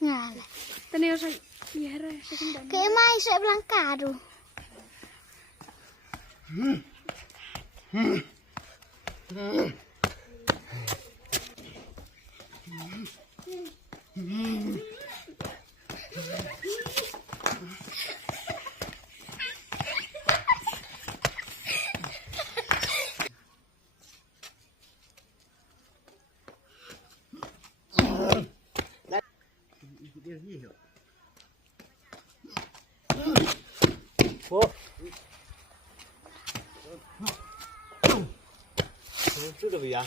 Ngale. Tänne jos on vierä sekin tänne. Che mai sei blancado?这个不一样。